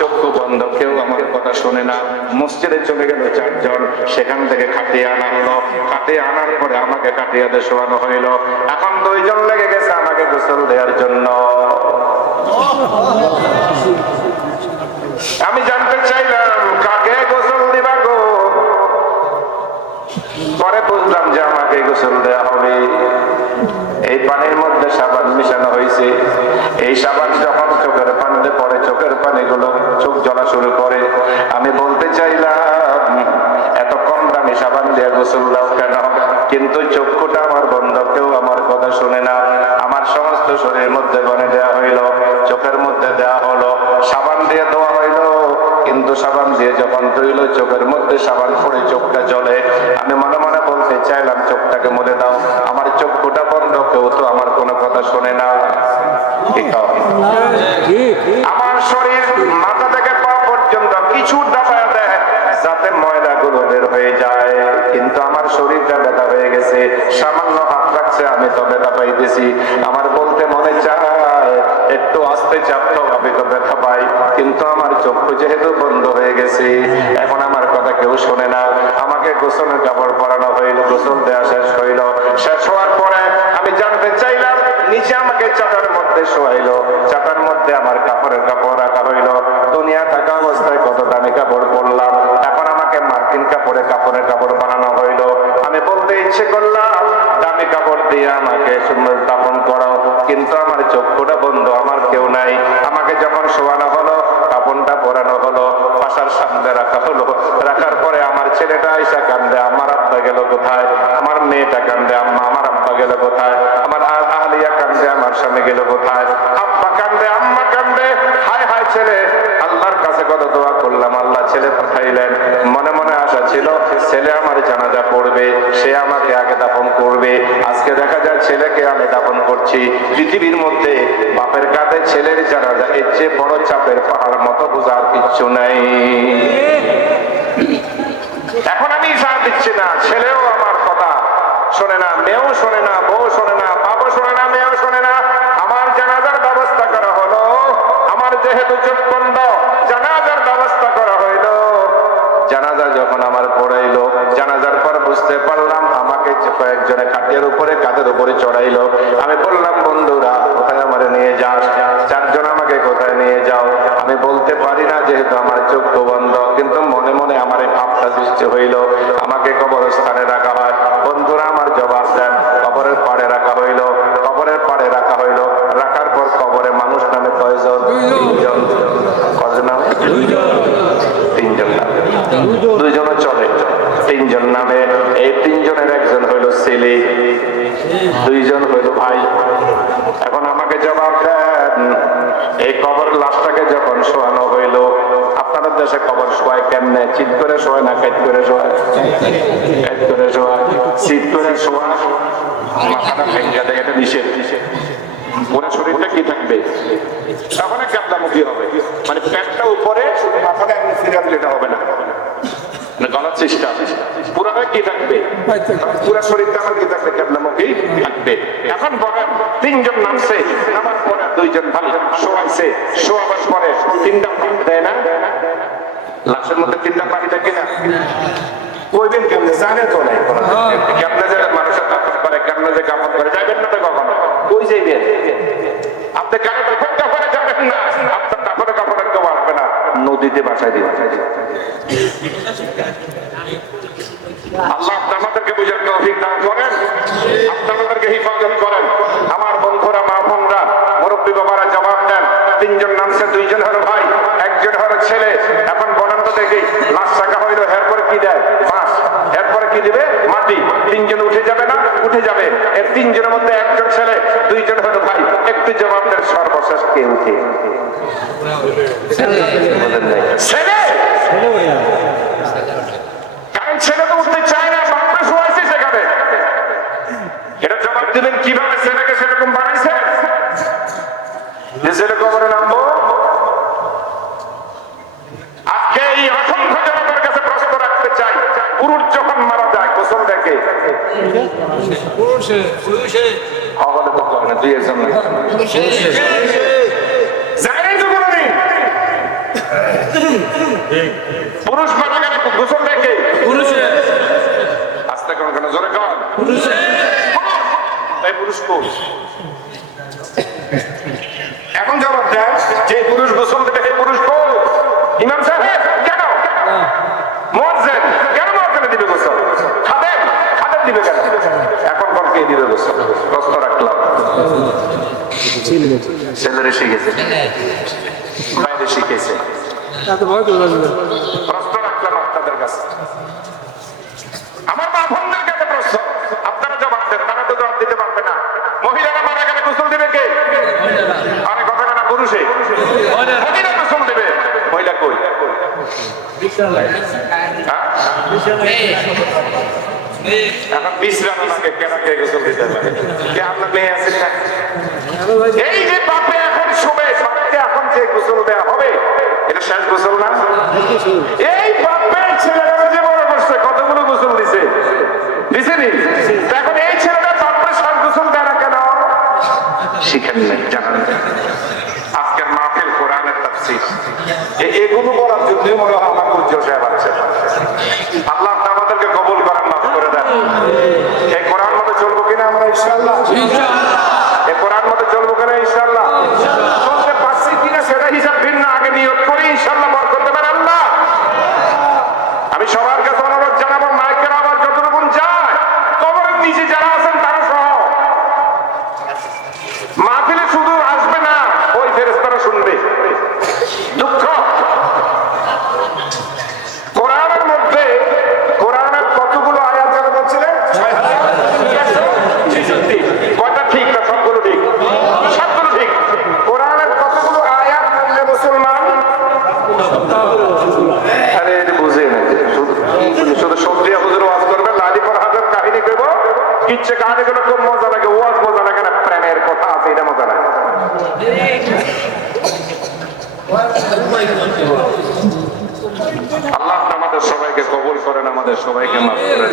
চক্ষু বন্ধ, কেউ আমার কথা শোনে না। মসজিদে চলে গেল চারজন, সেখান থেকে খাটিয়ে আনা হলো। খাটিয়ে আনার পরে আমাকে খাটিয়াতে শোয়ানো হইল। এখন দুইজন লেগে গেছে আমাকে গোসল দেওয়ার জন্য। আমি জানতে চাইলাম কাকে গোসল দিবা গো? পরে বুঝলাম যে আমাকে গোসল দেওয়া হবে। এই পানির মধ্যে সাবান মিশানো হয়েছে। এই সাবান যখন চোখের পানিতে পড়ে, চোখের পানিগুলো চোখ জ্বলা শুরু করে। আমি বলতে চাইলাম এত কম দামি সাবান দিয়ে গোসল দাও কেন? কিন্তু চক্ষুটা আমার বন্ধ, কেউ আমার কথা শুনে না। আমার সমস্ত শরীরের মধ্যে বনে দেওয়া হইল, চোখের মধ্যে দেওয়া হলো, সাবান দিয়ে দেওয়া হইল। কিন্তু সাবান দিয়ে যখন ধুইল, চোখের মধ্যে সাবান পড়ে চোখটা জ্বলে। আমি মনে মনে বলতে চাইলাম চোখটাকে মুড়ে দাও, আমার চক্ষুটা বন্ধ, কেউ তো আমার কোনো কথা শোনে না। আমার শরীর মাথা থেকে পা পর্যন্ত কিছু দাবা দেয় যাতে ময়লাগুলো বের হয়ে যায়, কিন্তু আমার শরীরটা ব্যথা হয়ে গেছে। সামান্য হাত রাখছে, আমি তো ব্যথা পাইতেছি। আমার বলতে মনে চায় একটু আস্তে চাপতো, আমি তো ব্যথা পাই, কিন্তু আমার চক্ষু যেহেতু বন্ধ হয়ে গেছে, এখন আমার কথা কেউ শোনে না। আমাকে গোসলের কাপড় পরানো হইল, গোসল দেওয়া শেষ হইল। শেষ হওয়ার পরে আমি জানতে চাইলাম, নিচে আমাকে চাটার মধ্যে শোয়াইলো, চাটার মধ্যে আমার কাপড়ের কাপড় রাখা হইল। দুনিয়া থাকা অবস্থায় কত দামি কাপড় পরলাম, এখন আমাকে মার্কিন কাপড়ের কাপড় বানানো হইল। আমি বলতে ইচ্ছে করলাম দামি কাপড় দিয়ে আমাকে সুন্দর দাফন করো, কিন্তু আমার চক্ষুটা বন্ধ, আমার কেউ নাই। আমাকে যখন শোয়ানো হলো, কাপড়টা পরানো হলো, বাসার সামনে রাখা হলো। রাখার পরে আমার ছেলেটা আইসা কান্দে, আমার আব্বা গেল কোথায়? আমার মেয়েটা কান্দে, আম্মা আমার আব্বা গেল কোথায়? আমার আহলিয়া কান্দে, আমার স্বামী গেল কোথায়? আব্বা কান্দে, আম্মা কান্দে, হায় হায় ছেলে। আল্লাহর কাছে কত দোয়া করলাম, আল্লাহ ছেলে পাঠাইলেন। মনে মনে আশা ছিল ছেলে আমার জানাজা পড়বে, সে আমাকে আগে দাফন করবে। আজকে দেখা যায় ছেলেকে আমি দাফন করছি। পৃথিবীর মধ্যে বাপের কাঁধে ছেলের জানাজা এর চেয়ে বড় চাপের পাহাড় মতো বোঝার কিচ্ছু নাই। এখন আমি সার দিচ্ছি না, ছেলেও আমার কথা শোনে না, মেয়েও শোনে না, বউ শোনে না, বাবা শোনে না, মেয়েও শোনে না। আমার জানাজার ব্যবস্থা করা হলো। আমার যেহেতু চোখ বন্ধ, জানাজার ব্যবস্থা করা হইল। জানাজা যখন আমার পড়াইলো, জানাজার পর বুঝতে পারলাম আমাকে কয়েকজনে খাটিয়ার উপরে, কাঁধের উপরে চড়াইলো। আমি বললাম বন্ধুরা কোথায় আমারে নিয়ে যাস? চারজন আমাকে কোথায় নিয়ে যাও? আমি বলতে পারি না যেহেতু আমার চোখ বন্ধ, কিন্তু মনে মনে আমার এই ভাবটা সৃষ্টি হইল আমাকে কবরস্থানে রাখা হয়। বন্ধুরা আমার জবাব দেন, কবরের পাড়ে রাখা হইল। কবরের পাড়ে রাখা হইল, রাখার পর কবরে মানুষ নামে কয়জন? তিনজন। কয়জন নামে? তিনজন নামে। দুইজনও চলে, তিনজন নামে। এই তিনজনের একজন হইল ছেলে, দুইজন হইল ভাই। এখন আমাকে জবাব দেন, এই কবর লাশটাকে যখন শোয়ানো হইল, আপনাদের দেশে কবর শোয়ায় কেমনে? চিৎ করে শোয়ায় না কাট করে শোয়ায়? কাট করে শোয়ায়। চিৎ করে শোয়া মাথাটা ভেঙে দেয়, এটা নিষেধ। পুরো শরীরটা কি থাকবে? তখন ক্যাবলামুখী হবে, মানে প্যান্টটা উপরে, মাথাটা এমনি ফিরে যেটা হবে না, গলার চেষ্টা। পুরাটা কি থাকবে? পুরা শরীরটা আমার কি থাকবে? ক্যাবলামুখী থাকবে। এখন বলেন, তিনজন নামছে, নামার পরে দুইজন ভাই শোয়াইছে, শোয়াবার পরে তিনটা পানি দেয় না? লাশের মধ্যে তিনটা পানি থাকে না? কইবেন কেমনে? জানে তো নাই। কেমনে যে মানুষের কাপড় করে, কেমনে যে কাপড় করে, যাইবেন না তো কখনো? কই যাইবেন? আপনি কানে কাপড়ে যাবেন না, আপনার কাপড়ের কেউ আসবে না, নদীতে বাসায় দিয়ে। আল্লাহ আপনাদেরকে বুঝার তৌফিক দান করেন, আপনাদেরকে হিফাজত করেন। আমার বন্ধুরা, মা বোনরা, মুরব্বী বাবারা জবাব দেন। তিনজন নামছে, দুইজন হলো ভাই, একজন হলো ছেলে। এখন বলেন তো দেখি, লাশ রাখা হইলো, এরপরে কি দেয়? মাছ। এরপরে কি দিবে? মাটি। তিনজন উঠে যাবে না? উঠে যাবে। এর তিনজনের মধ্যে একজন ছেলে, দুইজন হলো ভাই। একটু জবাব দেন, সর্বশেষ কে উঠে? ছেলে। কারণ ছেলে তো উঠতে চায় না, বাপরে শোয়াইছে সেখানে। এটা জবাব দিবেন কিভাবে? ছেলেকে সেরকম বানাইছে যে ছেলে কবরে নামবো? আজকে এই অসংখ্য জনতার কাছে প্রশ্ন রাখতে চাই, পুরুষ যখন মারা যায় গোসল দেখে অবলে তো করে না, দুই একজন জানেন তো কোনদিন পুরুষ মারা গেলে গোসল দেখে আস্তে কোন কেন জোরে কর এই পুরুষ কোন এখন জবাব দেন যে পুরুষ গোসল দেবে সেই পুরুষ কোন ইমাম সাহেব কেন মুয়াজ্জিন কেন মুয়াজ্জিন দিবে গোসল খাদেম দিবে কেন এখন কোন কে দিবে গোসল প্রশ্ন রাখলাম ছেলেরে শিখেছে বাইরে শিখেছে প্রশ্ন রাখলাম আপনাদের কাছে আমার মা বোনদের কাছে প্রশ্ন আপনারা জবাব দেন তারা তো জবাব দিতে পারবে না মহিলারা মারা গেলে গোসল দিবে কে আরে কথা না পুরুষে মহিলা গোসল দিবে মহিলা কই এখন বিশ্রাম আমাকে কেন কে গোসল দিতে পারে কে আপনার মেয়ে আছেন না এই যে বাপে এখন শোবে বাপকে এখন যে গোসল দেওয়া হবে এটা শেষ গোসল না এই বাপের ছেলেরা যে বড় করছে কতগুলো গোসল দিছে দিছেনি এখন এই ছেলেটা বাপের শেষ গোসল দেয় না কেন শিখেন নাই জানেন আজকের মাহফিল কোরআনের তাফসীর এগুলো বলার জন্যই মনে হয় আমার উজ্জ্বল সাহেব আছে আল্লাহ আমাদেরকে কবুল করেন মাফ করে দেন এই কোরআন মতো চলবো কিনা আমরা ইনশাআল্লাহ এই কোরআন মতো চলবো কিনা ইনশাআল্লাহ চলতে পারছি কিনা সেটা হিসাব ভিন্ন আগে নিয়ত করি ইনশাআল্লাহ বরকত দেবেন আল্লাহ আমি সবার কাছে অনুরোধ জানাবো মাইকের আওয়াজ যতটুকু যায় কবরের নিচে যারা আছেন তারা সহ মাহফিলে শুধু আসবে না ওই ফেরেশতারা শুনবে দুঃখ কোরআনের মধ্যে কোরআনের কতগুলো আয়াত জানা যাচ্ছিলেন কয়টা ঠিক না সবগুলো ঠিক সবগুলো ঠিক কোরআনের কতগুলো আয়াত মানলে মুসলমান আরে বুঝে না শুধু সবজিয়া হুজুর ওয়াজ করবে লালি ফরহাদের কাহিনী কইব কিচ্ছে কাহিনী গুলো খুব মজা লাগে ওয়াজ মজা লাগে না প্রেমের কথা আছে এটা মজা লাগে আল্লাহ আমাদের সবাইকে কবুল করেন আমাদের সবাইকে মাফ করেন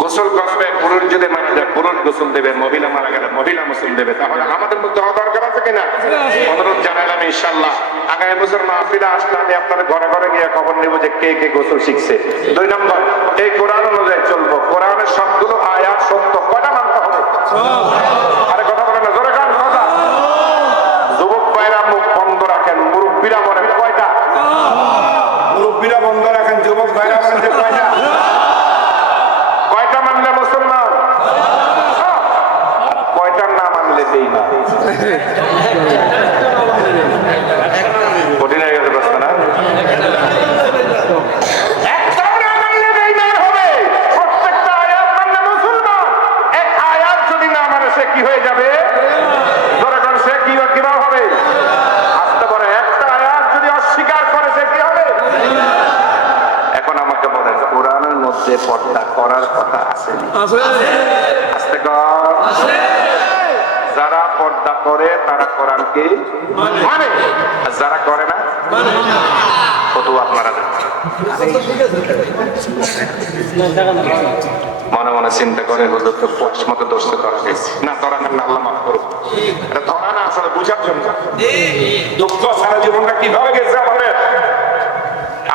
গোসল করাবে পুরুষ যদি মারা যায় পুরুষ গোসল দেবে মহিলা মারা গেলে মহিলা গোসল দেবে তাহলে আমাদের মধ্যে হওয়া দরকার আছে কিনা অনুরোধ জানালাম ইনশাআল্লাহ আগামী বছর মাহফিলে আসলে আমি আপনাদের ঘরে ঘরে গিয়ে খবর নেব যে কে কে গোসল শিখছে 2 নম্বর এই কোরআন অনুযায়ী চলবো কোরআনের সবগুলো আয়াত সত্য কয়টা মানতে হবে আরে কথা বলেন না জোরে কান কথা যুবক ভাইরা মুখ বন্ধ রাখেন মুরব্বীরা বলেন কয়টা মুরব্বীরা বন্ধ রাখেন যুবক ভাইরা বলেন যে কয়টা কয়টা মানলে মুসলমান কয়টা না মানলে দেই না কঠিন হয়ে গেছে প্রশ্ন না একটা না মানলে দেই না হবে প্রত্যেকটা আয়াত মানলে মুসলমান এক আয়াত যদি না মানে সে কি হয়ে যাবে ধরে কোন সে কিভাবে হবে আসতে পারে একটা আয়াত যদি অস্বীকার করে সে কি হবে এখন আমাকে বলেন কোরআনের মধ্যে পর্দা করার কথা আছে আস্তে কর যারা পর্দা করে তারা কোরআনকে মানে আর যারা করে না কত আপনারা মনে মনে চিন্তা করে হুজুর তো পোষ মতো দোষ করা গেছে না তোরা না আল্লাহ মাফ করুক এটা তোরা না আসলে বুঝার জন্য দুঃখ সারা জীবনটা কিভাবে গেছে আমাদের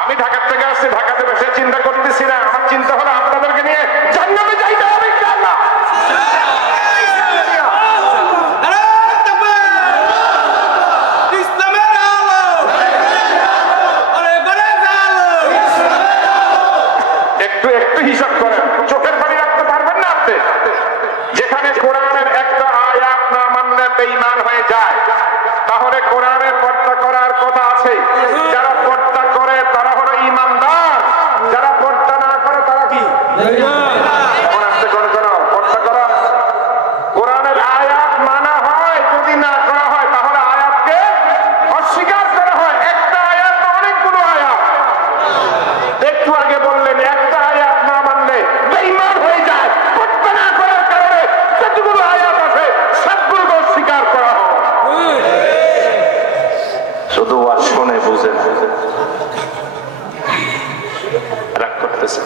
আমি ঢাকার থেকে আসছি ঢাকাতে বসে চিন্তা করতেছি না আমার চিন্তা হলো আপনাদেরকে নিয়ে জান্নাতে যাইতে হবে ইনশাআল্লাহ একটু হিসাব করেন চোখের পানি রাখতে পারবেন না আপনি যেখানে কোরআনের একটা আয়াত না মানলে বেঈমান হয়ে যায় তাহলে কোরআনের পর্দা করার কথা আছে যারা পর্দা করে তারা হলো ঈমানদার যারা পর্দা না করে তারা কি পর্দা করা কোরআনের আয়াত মানা হয় যদি না করা হয় তাহলে আয়াতকে অস্বীকার করা হয় একটা আয়াত না অনেকগুলো আয়াত একটু আগে বললেন একটা আয়াত না মানলে বেঈমান হয়ে যায় পর্দা না করার কারণে যতগুলো আয়াত আছে সবগুলো অস্বীকার করা হয় শুধু ওয়াজ শুনে বুঝে না রাগ করতেছে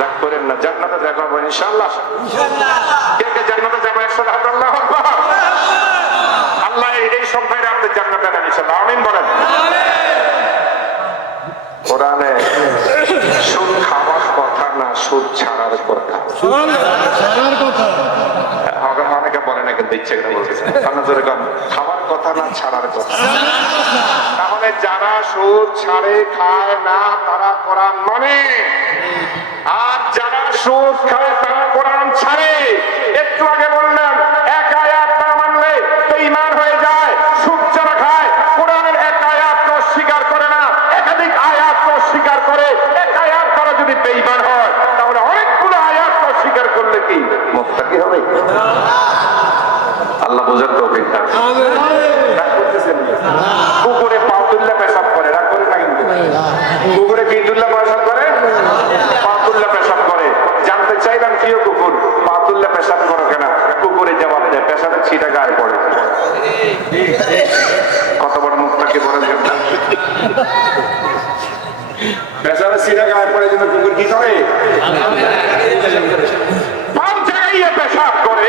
রাগ করেন না জান্নাতে দেখা হবে ইনশাআল্লাহ কে কে জান্নাতে যাবে একসাথে হাত আল্লাহু আকবার অনেকে বলে না কিন্তু ইচ্ছে করে বলতেছে খাবার কথা না ছাড়ার কথা। তাহলে যারা সুদ ছাড়ে খায় না তারা কোরআন মানে, আর যারা সুদ খায় তারা কোরআন ছাড়ে। একটু আগে বললাম এক আয়াত না মানলে বেঈমান হয়ে যায়। সুদ যারা খায় কোরআনের এক আয়াত তো স্বীকার করে না, একাধিক আয়াত তো স্বীকার করে। এক আয়াত তারা যদি বেঈমান হয় তাহলে অনেকগুলো আয়াত তো স্বীকার করলে কি মুত্তাকি হবে? আল্লাহ বোঝার তৌফিক দান করুন। কুকুরে পা তুললে পেশাব করে, রাগ করে না কিন্তু। কুকুরে কি তুললে পেশাব করে? পা তুললে পেশাব করে। জানতে চাইলাম কিও কুকুর পা তুললে পেশাব করো কেন? কুকুরে জবাব দেয় পেশাবের ছিটা গায়ে পড়ে। কত বড় মুত্তাকি বলেন না? পেশাবের ছিটা গায়ে পড়ে জন্য কুকুর কি করে? পাঁচ জায়গায় পেশাব করে।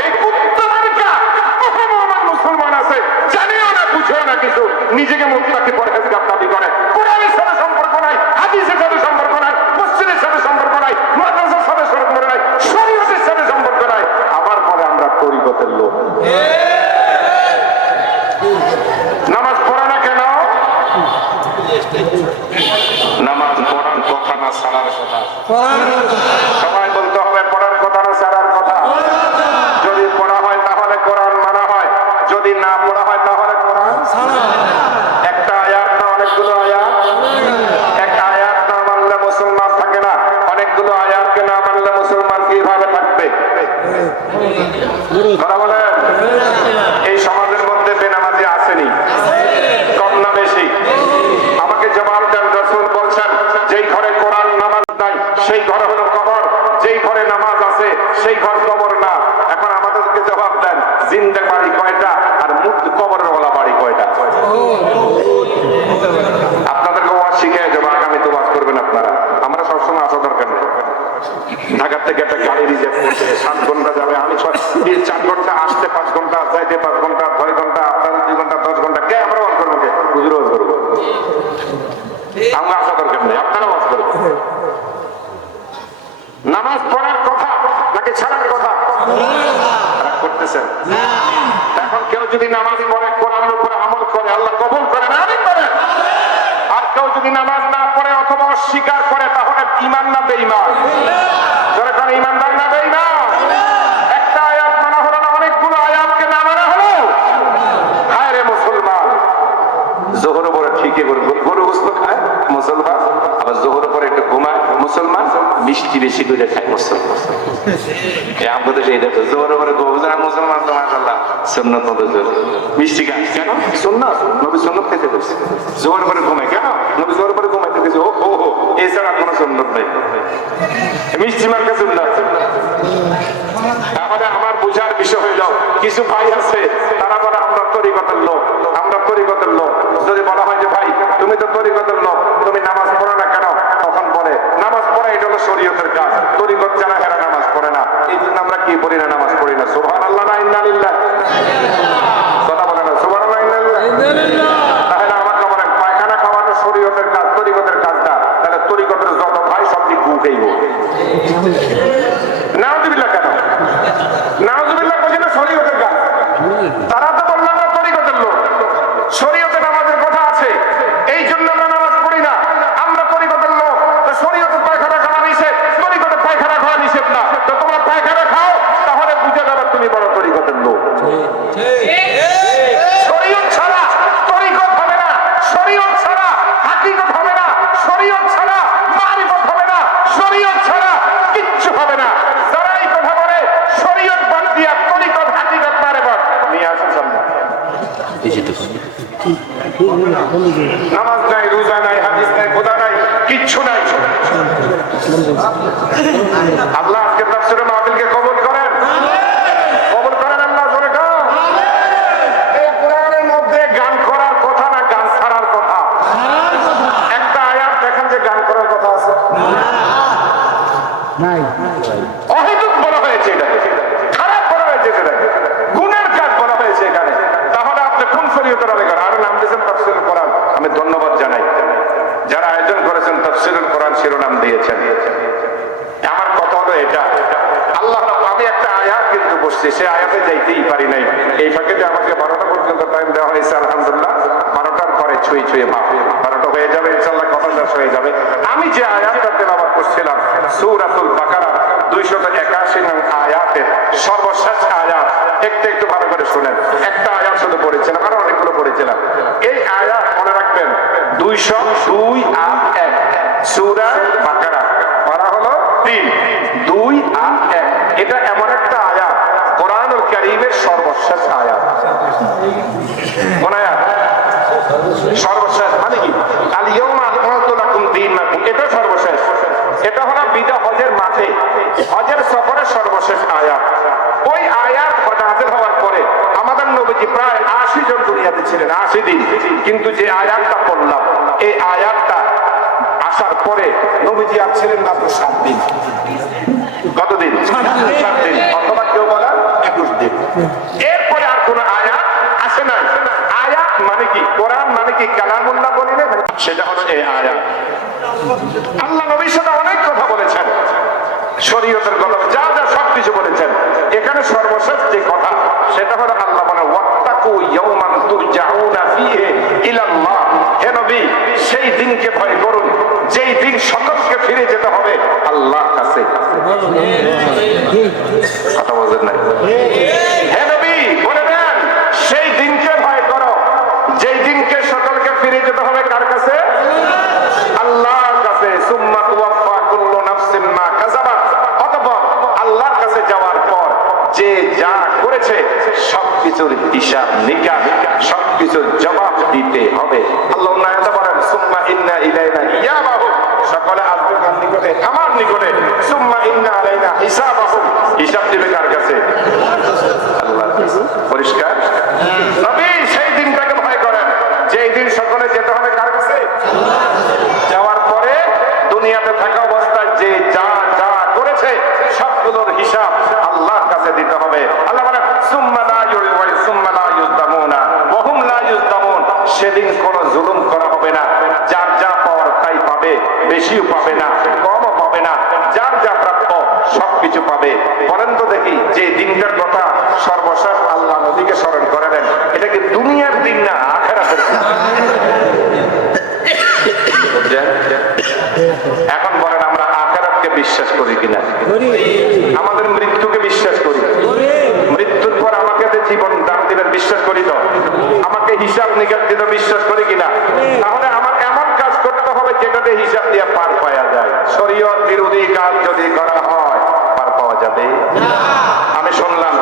মুসলমান আছে জানিও না বুঝেও না কিছু, নিজেকে মুত্তাকি পরহেজগার দাবি করে। কোরআনের সাথে সম্পর্ক নাই, হাদিসের সাথে সম্পর্ক নাই, মসজিদের সাথে সম্পর্ক নাই, মাদ্রাসার সাথে সম্পর্ক নাই, শরীয়তের সাথে সম্পর্ক নাই। আবার পরে আমরা তরিকতের লোক। নামাজ পড়া না কেন? নামাজ পড়ার কথা না ছাড়ার কথা? সবাই বলতে হবে পড়ার কথা না ছাড়ার কথা। যদি পড়া হয় তাহলে কোরআন মানা হয়, যদি না পড়া হয় তাহলে কোরআন। একটা আয়াত না অনেকগুলো আয়াত? এক আয়াত না মানলে মুসলমান থাকে না, অনেকগুলো আয়াতকে না মানলে মুসলমান কিভাবে থাকবে? এই সমাজের মধ্যে বেনামাজি আসেনি? কম না বেশি? আমাকে জবাব দেন। রাসূল বলছেন যেই ঘরে কোরআন নামাজ নাই সেই ঘর হলো কবর, যেই ঘরে নামাজ আছে সেই ঘর কবর না। এখন আমাদেরকে জবাব দেন জিন্দা বাড়ি কয়টা আর মুক্ত কবরের ওলা বাড়ি কয়টা? আপনাদেরকে ওয়াজ শিখে যাবো, আগামীতে ওয়াজ করবেন আপনারা। আমরা সবসময় আসা দরকার নেই। ঢাকার থেকে একটা গাড়ি রিজার্ভ করতে 7 ঘন্টা যাবে, আমি 4 ঘন্টা আসতে 5 ঘন্টা, যাইতে 5 ঘন্টা, 6 ঘন্টা, আপনারা 2 ঘন্টা, 10 ঘন্টা। কে আমরা ওয়াজ করবো? কে হুজুর ওয়াজ করবো? আমরা আসা দরকার নেই, আপনারা ওয়াজ করবেন। নামাজ পড়ার কথা নাকি ছাড়ার কথা? রাগ করতেছেন? এখন কেউ যদি নামাজ পড়ে কোরআনের উপরে আমল করে আল্লাহ কবুল করে না? আমিন বলেন। আর কেউ যদি নামাজ না পড়ে অথবা অস্বীকার করে তাহলে ঈমান না বেঈমান? যারা কারণে ঈমানদার না বেঈমান? একটা আয়াত মানা হলো না, অনেকগুলো আয়াতকে না মানা হলো। হায় রে মুসলমান, জোহর পরে ঠিকই গরু গোশত খায় মুসলমান, আবার জোহর পরে একটু ঘুমায় মুসলমান, মিষ্টি বেশি করে খায় মুসলমান। আমাদের সেই দেখো জোহর পরে মুসলমান তো মাশাআল্লাহ সুন্নাত মতো মিষ্টি খায়। কেন? সুন্নাত, নবী সুন্নাত খেতে বলছে। জোহর পরে ঘুমায় কেন? নবী জোহর পরে ঘুমাইতে গেছে। ও হো হো, এছাড়া কোনো সুন্নাত নেই, মিষ্টি মার্কা সুন্নাত। তাহলে আমার বোঝার বিষয় হইল কিছু ভাই আছে তারা বলে আমরা তরিকতের লোক, আমরা তরিকতের লোক। যদি বলা হয় যে ভাই তুমি তো তরিকতের লোক, তুমি নামাজ পড়ো না কেন? তখন বলে নামাজ পড়া এটা হলো শরীয়তের কাজ, তরিকত জানা হেরা নামাজ পড়ে না, এই জন্য আমরা কি পড়ি না? নামাজ পড়ি না। সুবহানাল্লাহ না ইন্না লিল্লাহ? কথা বলে না সুবহানাল্লাহ ইন্না লিল্লাহ? তাহলে আমাকে বলেন পায়খানা খাওয়ানো শরীয়তের কাজ, তরিকতের কাজ না, তাহলে তরিকতের যত ভাই সব কি গু খাইব? নাউযুবিল্লাহ। কেন নাউযুবিল্লাহ? বলছেন শরীয়তের কাজ। তারা তো বললাম না তরিকতের লোক, শরীয়তে নামাজের কথা আছে, এই জন্য আমরা নামাজ পড়ি না। আমরা তরিকতের লোক, তো শরীয়তে পায়খানা খাওয়া নিষেধ, তরিকতে পায়খানা খাওয়া নিষেধ না। তো তোমরা পায়খানা খাও, তাহলে বুঝে যাবে তুমি বড় তরিকতের লোক। শরীয়ত ছাড়া তরিকত হবে না, শরীয়ত ছাড়া হাকিকত হবে না, শরীয়ত ছাড়া মারিফত হবে না, শরীয়ত ছাড়া কিচ্ছু হবে না। যারা এই কথা বলে শরীয়ত বাদ দিয়া তরিকত হাকিকত মারিফত নিয়ে আসেন সামনে। নামাজ নাই, রোজা নাই, হাদিস নাই, খোদা নাই, কিচ্ছু নাই। আল্লাহ আজকে তাফসীরে মাহফিলকে কবুল করেন, কবুল করেন আল্লাহ। জোরে গাও। এই কোরআনের মধ্যে গান করার কথা না গান ছাড়ার কথা? একটা আয়াত দেখেন যে গান করার কথা আছে? নাই। অহেতুক বলা হয়েছে, এটা খারাপ বলা হয়েছে, সেটা গুনার কাজ বলা হয়েছে এখানে। তাহলে আপনি কোন শরীয়তের আলেগান? আর নাম দিয়েছেন তাফসীরুল কোরআন। আমি ধন্যবাদ জানাই যারা আয়োজন করেছেন, তাফসীরুল কোরআন শিরোনাম দিয়েছেন। আমার কথা হলো এটা, আল্লাহ আয়াত কিন্তু বসছে, সে আয়াতে যাইতেই পারি নাই। এই ফাঁকে আমাকে 12টা পর্যন্ত টাইম দেওয়া হয়েছে, আলহামদুলিল্লাহ 12টার পরে ছুঁই ছুঁয়ে ভাব 12টা হয়ে যাবে ইনশাআল্লাহ, কথা শেষ হয়ে যাবে। আমি যে আয়াতটা তেলাওয়াত করছিলাম সূরাতুল বাকারা 281 নং আয়াতের সর্বশেষ আয়াত, একটু ভালো করে শুনেন। একটা আয়াত শুধু পড়েছিলাম, আরো অনেকগুলো পড়েছিলাম। এই আয়াত মনে রাখবেন 202 আর 1 সূরা বাকারা, পারা হলো 3, 2 আর 1। এটা এমন একটা আয়াত, কোরআনুল কারীমের সর্বশেষ আয়াত। কোন আয়াত? সর্বশেষ মানে কি? আল ইয়াউমা আকমালতু লাকুম দীনাকুম, এটা সর্বশেষ। এটা হলো বিদা হজের মাঠে, হজের সফরের সর্বশেষ আয়াত। ওই আয়াত নাযিল হওয়ার পরে আমাদের নবীজি প্রায় 80 জন দুনিয়াতে ছিলেন, 80 দিন। কিন্তু যে আয়াতটা পড়লাম, এই আয়াতটা আসার পরে নবীজি আর ছিলেন মাত্র 7 দিন। কতদিন? 7 দিন, অথবা কেউ বলেন 21 দিন। এরপরে আর কোন আয়াত আসে না। আয়াত মানে কি? কোরআন মানে কি? কালামুল্লাহ বলিলে সেটা হলো এই আয়াত। আল্লাহ নবীর সাথে অনেক কথা বলেছেন, শরীয়তের গল্প যা যা সবকিছু বলেছেন। এখানে সর্বশেষ যে কথা সেটা হলো আল্লাহ বলেন ওয়াত্তাকু ইয়াওমান তুরজাউনা ফীহি ইলাল্লাহ। হে নবী, সেই দিনকে ভয় করুন যেই দিন সকলকে ফিরে যেতে হবে আল্লাহর কাছে। কথা বলেন না? হে নবী বলে দেন, সেই দিনকে ভয় করো যেই দিনকে সকলকে ফিরে যেতে হবে কার কাছে? আল্লাহর কাছে। সুম্মা তুওয়াফা কুল্লু নাফসিন মা কাযাবাত, অতঃপর আল্লাহর কাছে যাওয়ার পর যে যা করেছে সবকিছুর হিসাব নিকাশ, সবকিছুর জবাব দিতে হবে। আল্লাহ নায়াতে বলেন সুম্মা ইন্না ইলাইনা ইয়াবাহুম, সকলে আসবে কার নিকটে? আমার নিকটে। সুম্মা ইন্না আলাইনা হিসাবাহুম, হিসাব দিবে কার কাছে? আল্লাহর কাছে। পরিষ্কার? নবী সেই দিনটাকে ভয় করেন যেই দিন সকলে যেতে হবে কার কাছে? যাওয়ার পরে দুনিয়াতে থাকা অবস্থায় যে যা যা করেছে সবগুলোর হিসাব আল্লাহর কাছে দিতে হবে। আল্লাহ বলেন সুম্মা লা ইউযদামুনা ওয়া হুম লা ইউযদামুন, সেদিন কোনো জুলুম করা হবে না। যার যা পাওয়ার তাই পাবে, বেশিও পাবে না, কমও পাবে না, যার যা প্রাপ্য সবকিছু পাবে। বলেন তো দেখি, যে দিনটার কথা সর্বশেষ আল্লাহ নবীকে স্মরণ করে দেন, এটা কি দুনিয়ার দিন না আখিরাতের দিন? এখন বলেন আমরা আখিরাতকে বিশ্বাস করি কিনা? আমাদের মৃত্যুকে বিশ্বাস করি। মৃত্যুর পর আমাকে জীবন দান দিবেন বিশ্বাস করি তো? আমাকে হিসাব নিকাশ দিতে বিশ্বাস করি কিনা? তাহলে আমার এমন কাজ করতে হবে যেটাতে হিসাব দিয়ে পার পাওয়া যায়। শরীয়ত বিরোধী কাজ যদি করা হয় পার পাওয়া যাবে? আমি শুনলাম,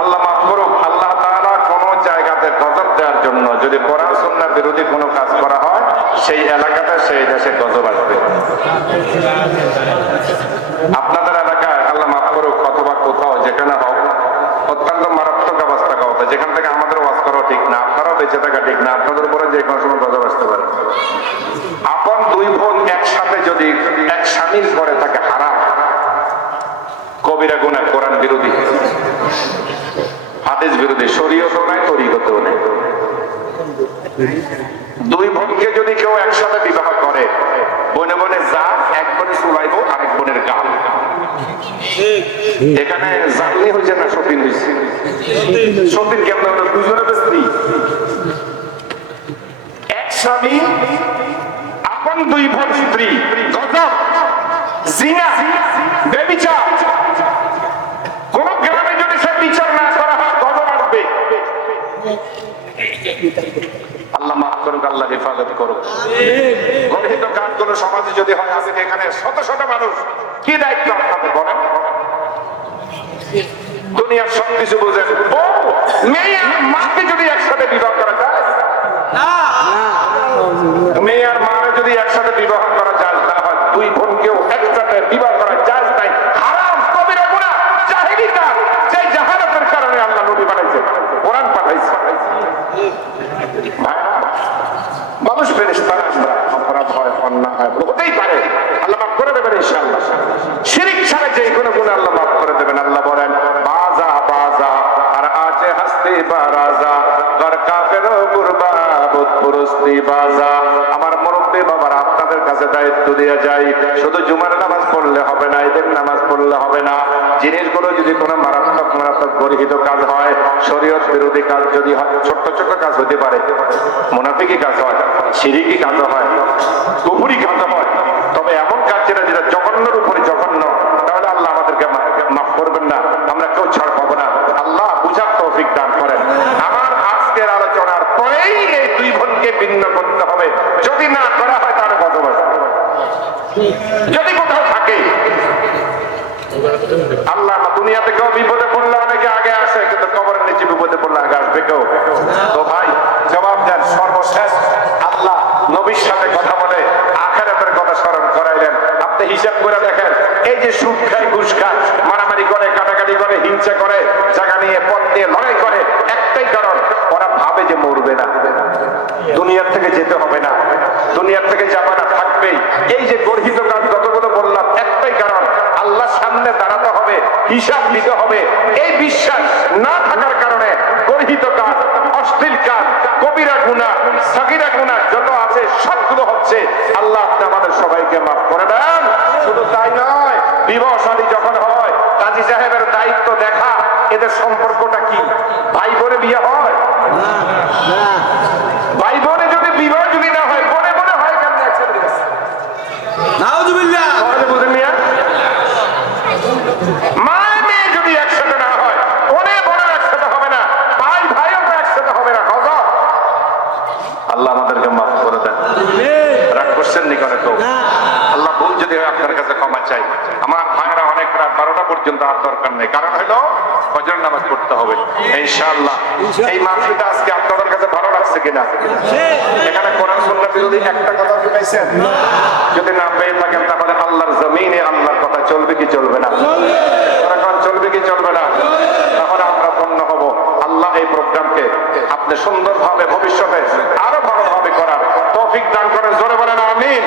আল্লাহ মাফ করুক, আল্লাহ তাআলা কোন জায়গাতে গজব দেওয়ার জন্য যদি কোরআন সুন্নাহ বিরোধী কোনো কাজ করা হয় সেই এলাকাতে সেই দেশে গজব আসবে। আপনাদের এলাকায় আল্লাহ মাফ করুক অথবা কোথাও যেখানে হোক অত্যন্ত মারাত্মক অবস্থা কথা, যেখান থেকে আমাদের ওয়াজ করা ঠিক না, আপনারাও বেঁচে থাকা ঠিক না, আপনাদের উপরে যে কোনো সময় গজব আসতে পারে। আপন দুই বোন একসাথে যদি এক স্বামীর ঘরে থাকে হারাম, কবিরা গুনাহ, কোরআন বিরোধী, হাদিস বিরোধী, শরীয়তও নাই, তরিকতও নাই। দুই বোনকে যদি কেউ একসাথে বিবাহ করে, বনে বনে যা এক বোনে চুলাইব আরেক বোনের গাল। এখানে জাননি হয়েছে না শপিং হয়েছে? শপিং কেমন হলো? দুজনের স্ত্রী, এক স্বামী, আপন দুই বোন স্ত্রী, গজব, জিনা, ব্যভিচার। কোন গ্রামে যদি সে বিচার না করা হয় গজব আসবে। আল্লাহ মাফ করুক, আল্লাহ হেফাজত করুক। গর্হিত কাজগুলো সমাজে যদি হয়, আজকে এখানে শত শত মানুষ, কি দায়িত্ব আপনাদের বলেন? দুনিয়ার সবকিছু বুঝেন, মেয়ে আর মাকে যদি একসাথে বিবাহ করা যায়, মেয়ে আর মাকে যদি একসাথে বিবাহ করা যায় না হয়, দুই বোনকেও একসাথে বিবাহ করা যায় নাই, হারাম, কবিরা গুনাহ, জাহেলি কাজ, যে জাহালাতের কারণে আল্লাহ নবী বানাইছে, কোরআন পাঠাইছে। মানুষ ফেরেশতা, অপরাধ হয়, অন্যায় হয়, হতেই পারে, আল্লাহ মাফ করে দেবেন ইনশাআল্লাহ। শিরক ছাড়া যে কোনো গুনাহ আল্লাহ মাফ করে দেবেন। আল্লাহ বলেন বাজা বাজা আর আছে হস্তে বারাজা গর কাফের কুরবা বুত পুরস্তি বাজা। আমার মুরব্বী বাবারা, আপনাদের কাছে দায়িত্ব দিয়ে যাই, শুধু জুমার নামাজ পড়লে হবে না, ঈদের নামাজ পড়লে হবে না। জিনিসগুলো যদি কোনো মারাত্মক মারাত্মক গর্হিত কাজ হয়, শরীয়ত বিরোধী কাজ যদি হয়, ছোট্ট ছোট্ট কাজ হতে পারে, মুনাফিকি কাজ হয়, শিরকি কাজ হয়, কুফরি কাজ হয়, তবে এমন কাজ যেটা যেটা জঘন্যের উপরে জঘন্য, তাহলে আল্লাহ আমাদেরকে মাফ করবেন না, আমরা কেউ ছাড় পাবো না। আল্লাহ বুঝার তৌফিক দান করেন। আমার আজকের আলোচনার পরেই এই দুই বোনকে ভিন্ন করতে হবে, যদি না করা হয় তাহলে বসবাস, যদি কোথাও থাকে আল্লাহ দুনিয়াতে কেউ বিপদে পড়লে অনেকে আগে আসে, কিন্তু কবরের নিচে বিপদে পড়লে আগে আসবে কেউ? তো ভাই জবাব দেন। সর্বশেষ আল্লাহ নবীর সাথে কথা বলে আখিরাতের কথা স্মরণ করাইলেন। আপনি হিসাব করে দেখেন, এই যে সুদ খায়, ঘুষ খায়, মারামারি করে, কাটাকাটি করে, হিংসা করে, জায়গা নিয়ে পথ নিয়ে লড়াই করে, একটাই কারণ, ওরা ভাবে যে মরবে না, দুনিয়ার থেকে যেতে হবে না, দুনিয়ার থেকে যাবে না, থাকবেই। এই যে গর্হিত কাজ যতগুলো বললাম, একটাই কারণ, আল্লাহর সামনে দাঁড়াতে হবে, হিসাব দিতে হবে। এই বিশ্বাস না থাকার কারণে গর্হিত কাজ, অশ্লীল কাজ, কবিরা গুনাহ, সাগীরা গুনাহ যত আছে সবগুলো হচ্ছে। আল্লাহ আপনি আমাদের সবাইকে মাফ করে দেন। শুধু তাই নয়, বিবাহ শাদী যখন হয়, কাজী সাহেবের দায়িত্ব দেখা, এদের সম্পর্কটা কি? ভাই বোনে বিয়ে হয়? ভাই বোনে যদি বিবাহ যদি না হয়, বোনে বোনে হয় কেমন? একসাথে নাউজুবিল্লাহ, বুঝেন মিয়া? মায়ের মেয়ে যদি একসাথে না হয়, বোনে বোনে একসাথে হবে না, ভাই ভাইও একসাথে হবে না। গজব। আল্লাহ আমাদেরকে মাফ করে দেন। রাগ করছেন নি করে? তো আল্লাহ ভুল যদি হয় আপনার কাছে ক্ষমা চাই। আমার ভাইরা অনেক রাত 12টা পর্যন্ত আর দরকার নেই, কারণ হলো ফজর নামাজ পড়তে হবে ইনশাআল্লাহ। এই মাহফিলটা আজকে আপনাদের কাছে ভালো লাগছে কিনা? এখানে কোরআন সুন্নাহ বিরোধী একটা কথা কি পাইছেন? যদি না পেয়ে থাকেন তাহলে আল্লাহর জমিনে আল্লাহর কথা চলবে কি চলবে না? এখন চলবে কি চলবে না? তাহলে আমরা ধন্য হব। আল্লাহ এই প্রোগ্রামকে আপনি সুন্দরভাবে ভবিষ্যতে আরো ভালোভাবে করার তৌফিক দান করেন। জোরে বলেন আমিন।